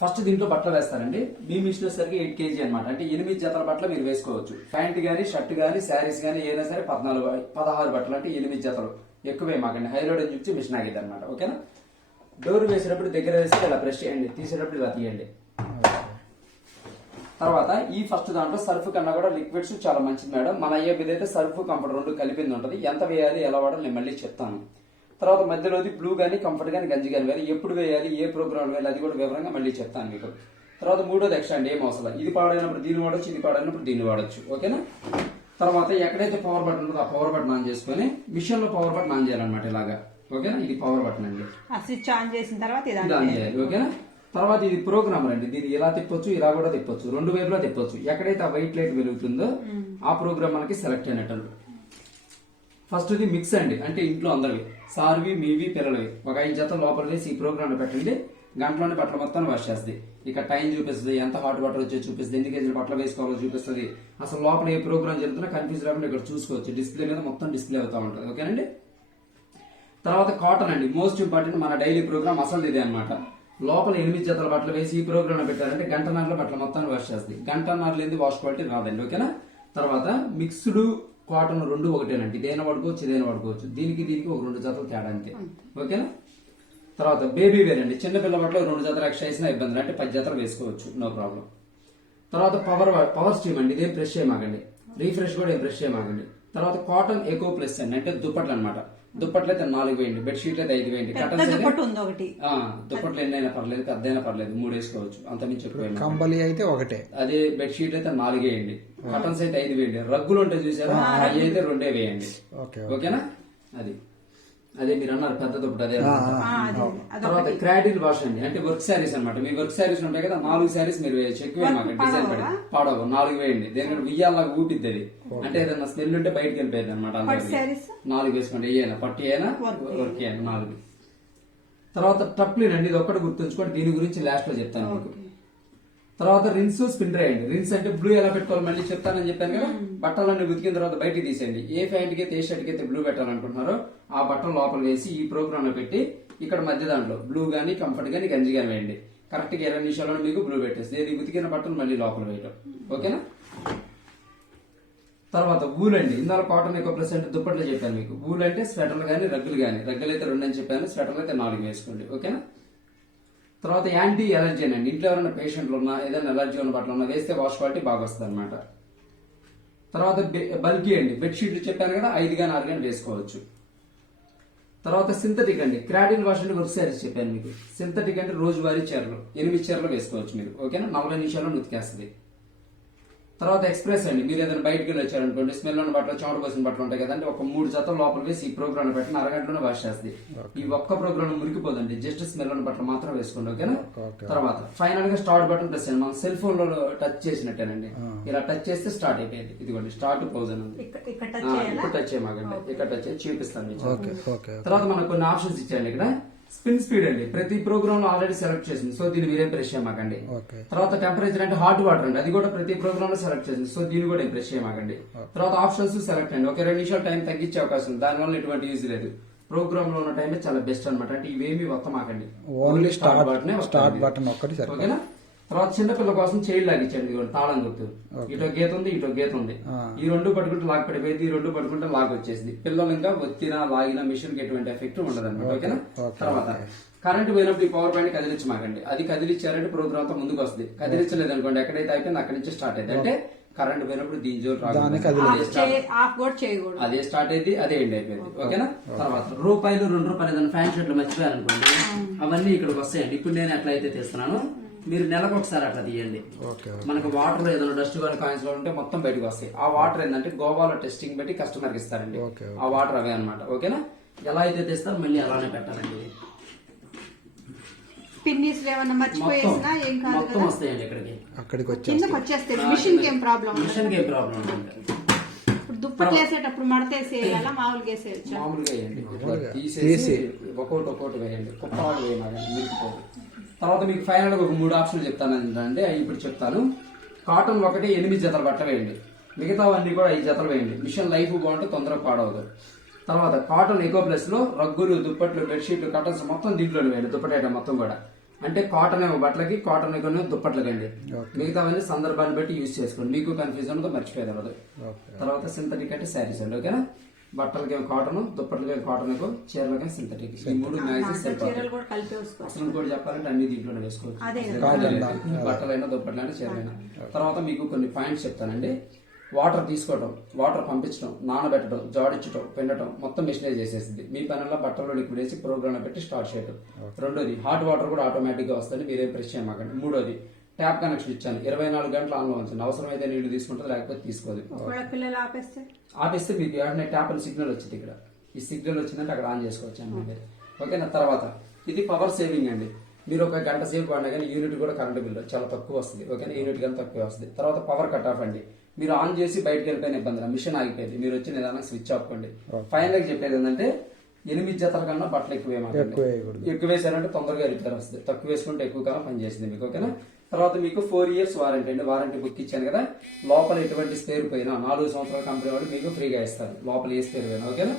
First దీంట్లో బట్టలు వేస్తారండి. మీ మిషన్ వచ్చేసరికి 8 kg అనమాట. అంటే 8 జతల బట్టలు మీరు వేసుకోవచ్చు. ప్యాంట్ గానీ, షర్ట్ గానీ, శారీస్ గానీ ఏదైనా సరే 16 బట్టలు అంటే 8 జతలు. ఎక్కువే మాకండి, హై లోడ్ అని చూసి మిషన్ ఆగిద్ది అనమాట. ఓకేనా. డోర్ వేసేటప్పుడు దగ్గర వేసి ఇలా ప్రెస్ చేయండి, తీసేటప్పుడు ఇలా తీయండి. తర్వాత ఈ ఫస్ట్ దాంట్లో సర్ఫ్ కన్నా కూడా లిక్విడ్స్ చాలా మంచిది మేడం. మన అయ్యే బిల్ అయితే సర్ఫ్ కంఫర్ట్ రెండు కలిపింది ఉంటుంది. ఎంత వేయాలి ఎలా వాడాలి నేను మళ్ళీ చెప్తాను. తర్వాత మధ్యలోది బ్లూ గానీ, కంఫర్ట్ గానీ, గంజి గానీ వేయాలి. ఎప్పుడు వేయాలి, ఏ ప్రోగ్రామ్ వేయాలి అది కూడా వివరంగా మళ్ళీ చెప్తాను మీకు. తర్వాత మూడోది ఎక్స్ట్రా అండి, ఏం అవసరం. ఇది పాడైనప్పుడు దీన్ని వాడచ్చు, ఇది పాడైనప్పుడు దీన్ని వాడచ్చు. ఓకేనా. తర్వాత ఎక్కడైతే పవర్ బటన్ ఉంటుందో ఆ పవర్ బటన్ ఆన్ చేసుకుని మిషన్ లో పవర్ బటన్ ఆన్ చేయాలన్నమాట. ఇలాగా. ఓకేనా. ఇది పవర్ బటన్ అండి. స్విచ్ ఆన్ చేసిన తర్వాత ఇది ఆన్ చేయాలి. ఓకేనా. తర్వాత ఇది ప్రోగ్రామర్ అండి. దీన్ని ఇలా తిప్పొచ్చు, ఇలా కూడా తిప్పొచ్చు, రెండు వైపులా తిప్పొచ్చు. ఎక్కడైతే ఆ వైట్ లైట్ వెలుగుతుందో ఆ ప్రోగ్రామ్ మనకి సెలెక్ట్ అయినట్టు. ఫస్ట్ ఇది మిక్స్ అండి, అంటే ఇంట్లో అందరివి, సార్వి, మీవి, పిల్లలవి ఒక 5 జతలు లోపల వేసి ఈ ప్రోగ్రామ్ లో పెట్టండి. గంటలోనే బట్టల మొత్తం వాష్ చేస్తుంది. ఇక టైం చూపిస్తుంది, ఎంత హాట్ వాటర్ వచ్చే చూపిస్తుంది, ఎన్ని కేజీలు బట్టలు వేసుకోవాలో చూపిస్తుంది. అసలు లోపల ఏ ప్రోగ్రామ్ జరుగుతున్నా కన్ఫ్యూజ్ రాకుండా ఇక్కడ చూసుకోవచ్చు. డిస్ప్లే మీద మొత్తం డిస్ప్లే అవుతా ఉంటుంది. ఓకేనండి. తర్వాత కాటన్ అండి, మోస్ట్ ఇంపార్టెంట్ మన డైలీ ప్రోగ్రామ్ అసలు ఇదే అనమాట. లోపల 8 జతల బట్టలు వేసి ఈ ప్రోగ్రామ్ లో పెట్టారంటే గంటన్నరలో బట్టలు మొత్తం వాష్ చేస్తుంది. గంటన్నరలేంది వాష్ క్వాలిటీ రాదండి. ఓకేనా. తర్వాత మిక్స్డ్ కాటన్ రెండు ఒకటేనండి. ఇదేనా వాడుకోవచ్చు, ఇదేనా వాడుకోవచ్చు. దీనికి ఒక 2 జతలు తేడా అంతే. ఓకేనా. తర్వాత బేబీ వేర్ అండి, చిన్నపిల్ల బట్టలు 2 జతలు ఎక్స్ట్రా వేసినా ఇబ్బంది, అంటే 10 జతలు వేసుకోవచ్చు, నో ప్రాబ్లం. తర్వాత పవర్ స్ట్రీమ్ అండి, ఇదేం ప్రెస్ చేయమాకండి. రీఫ్రెష్ కూడా ఏం ప్రెస్ చేయమాకండి. తర్వాత కాటన్ ఎకో ప్లస్ అండి, అంటే దుప్పట్లు అనమాట. దుప్పట్లు అయితే 4 వేయండి, బెడ్షీట్లు అయితే 5 వేయండి. దుప్పట్లు ఎన్నైనా పర్లేదు, పెద్దైనా పర్లేదు, 3 వేసుకోవచ్చు, అంతమించి ఎక్కువ. కంబలి అయితే ఒకటే. అదే బెడ్షీట్ అయితే 4 వేయండి, కటన్స్ అయితే 5 వేయండి. రగ్గులు ఉంటాయి చూసారా, అవి అయితే 2 వేయండి. ఓకేనా. అదే మీరు అన్నారు పెద్ద దుప్పటి, అదే. తర్వాత క్రాడిల్ వాష్ అండి, అంటే వర్క్ శారీస్ అనమాట. మీ వర్క్ శారీస్ ఉంటాయి కదా, 4 శారీస్ మీరు వేయచ్చు. ఎక్కువ మాకు డిజైన్ పడి పాడవు, 4 వేయండి. దేని ఉయ్యాలాగా ఊపిద్ది అది, అంటే ఏదన్నా స్మెల్ ఉంటే బయటకు వెళ్ళిపోయింది అనమాట. 4 వేసుకోండి. ఏమైనా పట్టి అయినా వర్క్ అయినా 4. తర్వాత టప్లిన్ అండి, ఇది ఒక్కటి గుర్తుంచుకోండి, దీని గురించి లాస్ట్ లో చెప్తాను మీకు. తర్వాత రిన్స్ స్పిన్ డ్రై అండి. రిన్స్ అంటే బ్లూ ఎలా పెట్టుకోవాలి మళ్ళీ చెప్తానని చెప్పాను కదా. బట్టలన్నీ ఉతికిన తర్వాత బయటికి తీసేయండి. ఏ ప్యాంట్ కి అయితే, ఏ షర్ట్ కి అయితే బ్లూ పెట్టాలనుకుంటున్నారో ఆ బట్టలు లోపల వేసి ఈ ప్రోగ్రామ్ లో పెట్టి ఇక్కడ మధ్య దాంట్లో బ్లూ గానీ, కంఫర్ట్ గానీ, గంజి గానీ వేయండి. కరెక్ట్ గా 20 నిమిషాల్లో మీకు బ్లూ పెట్టేస్తుంది. ఇది ఉతికిన బట్టలు మళ్ళీ లోపల వేయటం. ఓకేనా. తర్వాత వూల్ అండి, ఇందులో కాటన్ ఎక్కువ ప్లస్ అంటే దుప్పట్లు చెప్పాను మీకు. వూల్ అంటే స్వెటర్లు గానీ, రగ్గులు గానీ. రగ్గులు అయితే 2 అని చెప్పాను, స్వెటర్లు అయితే 4 వేసుకోండి. ఓకేనా. తర్వాత యాంటీ ఎలర్జీ అండి, ఇంట్లో ఎవరైనా పేషెంట్లు ఉన్నా, ఏదైనా ఎలర్జీ ఉన్న బట్టలు ఉన్నా వేస్తే వాష్ క్వాలిటీ బాగా వస్తుంది అనమాట. తర్వాత బల్కీ అండి, బెడ్షీట్లు చెప్పాను కదా, 5 గానీ 6 గానీ వేసుకోవచ్చు. తర్వాత సింథటిక్ అండి, క్రాడిల్ వాష్ అంటే వర్క్ శారీస్ చెప్పాను మీకు. సింథటిక్ అంటే రోజువారీ చీరలు 8 చీరలు వేసుకోవచ్చు మీరు. ఓకేనా. 40 నిమిషాల్లో ఉతికేస్తుంది. తర్వాత ఎక్స్ప్రెస్ అండి, మీరు ఏదైనా బయటకు వెళ్ళి వచ్చారనుకోండి, స్మెల్ ఉన్న బట్టలు, చెమట పోసిన బట్టలు ఉంటాయి కదండి, ఒక 3 జతలు లోపల వేసి ఈ ప్రోగ్రామ్ పెట్టిన అరగంటలోనే వాష్ చేస్తుంది. ఈ ఒక్క ప్రోగ్రామ్ మురికిపోదండి, జస్ట్ స్మెల్ ఉన్న బట్టలు మాత్రం వేసుకోండి. ఓకేనా. తర్వాత ఫైనల్ గా స్టార్ట్ బటన్ ప్రెస్ చేయండి. మనం సెల్ ఫోన్ లో టచ్ చేసినట్టేనండి, ఇలా టచ్ చేస్తే స్టార్ట్ అయిపోయింది. ఇదిగోండి స్టార్ట్ పౌజ్ అని ఉంది. ఇక్కడ టచ్ చేయమాకండి, ఇక్కడ టచ్ చేసి చూపిస్తాను. తర్వాత మనకు కొన్ని ఆప్షన్స్ ఇచ్చాయండి. ఇక్కడ స్పిన్ స్పీడ్ అండి, ప్రతి ప్రోగ్రామ్ లో ఆల్రెడీ సెలెక్ట్ చేసింది, సో దీన్ని మీరేం ప్రెస్ చేయమాకండి. తర్వాత టెంపరేచర్ అంటే హాట్ వాటర్ అండి, అది కూడా ప్రతి ప్రోగ్రామ్ లో సెలెక్ట్ చేసింది, సో దీన్ని కూడా ఏం ప్రెస్ చేయమాకండి. తర్వాత ఆప్షన్స్ సెలెక్ట్ అండి, ఒక 2 నిమిషాలు టైం తగ్గించే అవకాశం ఉంది, దానివల్ల ఎటువంటి యూజ్ లేదు. ప్రోగ్రామ్ లో ఉన్న టైం చాలా బెస్ట్ అనమాట. అంటే ఇవేమి వత్తమాకండి, ఓన్లీ స్టార్ట్ బటన్ ఒక్కటి. ఓకేనా. తర్వాత చిన్నపిల్లల కోసం చైల్డ్ లాగా ఇచ్చండి, తాళం గుర్తు. ఇటో గీత ఉంది, ఇటో గీత ఉంది. ఈ 2 పట్టుకుంటే లాక్ పడిపోయింది, ఈ 2 పట్టుకుంటే లాక్ వచ్చేసింది. పిల్లలు ఇంకా ఒత్తినా లాగినా మిషన్ కి ఎటువంటి ఎఫెక్ట్ ఉండదు అనమాట. ఓకేనా. తర్వాత కరెంట్ పోయినప్పుడు ఈ పవర్ పాయింట్ కదిలించమాకండి, అది కదిలిచ్చారంటే ప్రోగ్రామ్ తో ముందుకు వస్తుంది. కదిలించలేదు అనుకోండి, ఎక్కడైతే అయిపోయింది అక్కడి నుంచి స్టార్ట్ అయింది. అంటే కరెంట్ పోయినప్పుడు దీని జోరు అదే స్టార్ట్ అయింది, అదే ఎండ్ అయిపోయింది. ఓకేనా. తర్వాత రూపాయలు 2 రూపాయలు ఏదైనా ఫ్యాన్ షర్ట్లు మర్చిపోయారనుకోండి, అవన్నీ ఇక్కడికి వస్తాయండి. ఇప్పుడు నేను ఎట్లా అయితే తీస్తున్నాను, మీరు నెలకు ఒకసారి అట్లా తీయండి. మనకు వాటర్ లో ఏదైనా డస్ట్ కానీ కాయిన్స్ లో ఉంటే మొత్తం బయటకు వస్తాయి. ఆ వాటర్ ఏంటంటే గోవాలో టెస్టింగ్ పెట్టి కస్టమర్ కి ఇస్తారండి, ఆ వాటర్ అవే అనమాట. ఓకేనా. ఎలా అయితే తెస్తారో మళ్ళీ అలానే పెట్టాలండి. మొత్తం వస్తాయండి ఇక్కడికి వచ్చేస్తాయి. మిషన్ కి ఏం ప్రాబ్లం దుప్పట్లు వేసేటప్పుడు మడతేసేయాలా, మామూలుగా వేసేయచ్చు? మామూలుగా వేయండి, తీసేసి ఒక్కొక్కటి వేయండి, కుప్పవాడు వేయమాకండి, మిగిలిపోదు. తర్వాత మీకు ఫైనల్ గా ఒక 3 ఆప్షన్లు చెప్తాను అంటే ఇప్పుడు చెప్తాను. కాటన్ ఒకటి 8 జతల బట్ట వేయండి, మిగతావన్నీ కూడా 5 జతలు వేయండి. మిషన్ లైఫ్ బాగుంటే తొందరగా పాడవదు. తర్వాత కాటన్ ఎకో ప్లస్ లో రగ్గులు, దుప్పట్లు, బెడ్షీట్లు, కటన్స్ మొత్తం దీంట్లో వేయండి, దుప్పటి ఐటమ్ మొత్తం కూడా. అంటే కాటన్ ఏమో బట్టలకి, కాటన్ కొన్ని దుప్పట్లకండి. ఓకే. మిగతావన్నీ సందర్భాన్ని బట్టి యూజ్ చేసుకోండి, మీకు కన్ఫ్యూజన్ గా మర్చిపోయేది అవ్వదు. ఓకే. తర్వాత సింథటిక్ అంటే శారీస్ అండి, ఓకేనా. బట్టలకేమో కాటన్, దుప్పట్లకేమో కాటన్, చీరలకేమో సింథటిక్. ఈ మూడు మ్యాక్సిమం సరిపోతాయి. చీరలు కూడా కలిపి వేసుకోవచ్చు. అసలు కూడా చెప్పాలంటే అన్ని దీంట్లోనే వేసుకోవచ్చు, అదే బట్టలైనా దుప్పట్లైనా చీరలైనా. తర్వాత మీకు కొన్ని పాయింట్స్ చెప్తానండి. వాటర్ తీసుకోవడం, వాటర్ పంపించడం, నానబెట్టడం, జాడించడం, పిండటం మొత్తం మిషనైజ్ చేసేసింది. మీ పనుల్లో బట్టల్లో లిక్విడ్ వేసి ప్రోగ్రామ్ పెట్టి స్టార్ట్ చేయడం. రెండోది హాట్ వాటర్ కూడా ఆటోమేటిక్ గా వస్తుంది, మీరేం ప్రెస్ చేయమాకండి. మూడోది ట్యాప్ కనెక్షన్ ఇచ్చాను, 24 గంటలు ఆన్లో ఉంచండి. అవసరమైతే నీళ్లు తీసుకుంటుంది, లేకపోతే తీసుకోదు. ఒకవేళ పిల్లలు ఆపేస్తే ఆపేస్తే మీకు వెంటనే ట్యాప్ అని సిగ్నల్ వచ్చింది. ఇక్కడ ఈ సిగ్నల్ వచ్చిందంటే అక్కడ ఆన్ చేసుకోవచ్చు అన్నమాట. ఓకేనా. తర్వాత ఇది పవర్ సేవింగ్ అండి. మీరు ఒక గంట సేపు వాడినా కానీ యూనిట్ కూడా కరెంట్ బిల్లు చాలా తక్కువ వస్తుంది, ఓకేనా. యూనిట్ కానీ తక్కువ వస్తుంది. తర్వాత పవర్ కట్ ఆఫ్ అండి. మీరు ఆన్ చేసి బయటకు వెళ్ళిపోయిన ఇబ్బంది, మిషన్ ఆగిపోయింది, మీరు వచ్చి నిదానం స్విచ్ ఆపుకోండి. ఫైనల్ గా చెప్పేది ఏంటంటే 8 జతల కన్నా బట్టలు ఎక్కువ వేయమండి. ఎక్కువ వేసారంటే తొందరగా రిపేర్ వస్తుంది, తక్కువ వేసుకుంటే ఎక్కువ కాలం పనిచేసింది మీకు, ఓకేనా. తర్వాత మీకు 4 years వారంటీ అండి. వారంటీ బుక్ ఇచ్చాను కదా, లోపల ఎటువంటి స్పేర్ పోయినా 4 సంవత్సరాల కంపెనీ వాడు మీకు ఫ్రీగా ఇస్తారు, లోపల ఏ స్పేర్ పోయినా, ఓకేనా.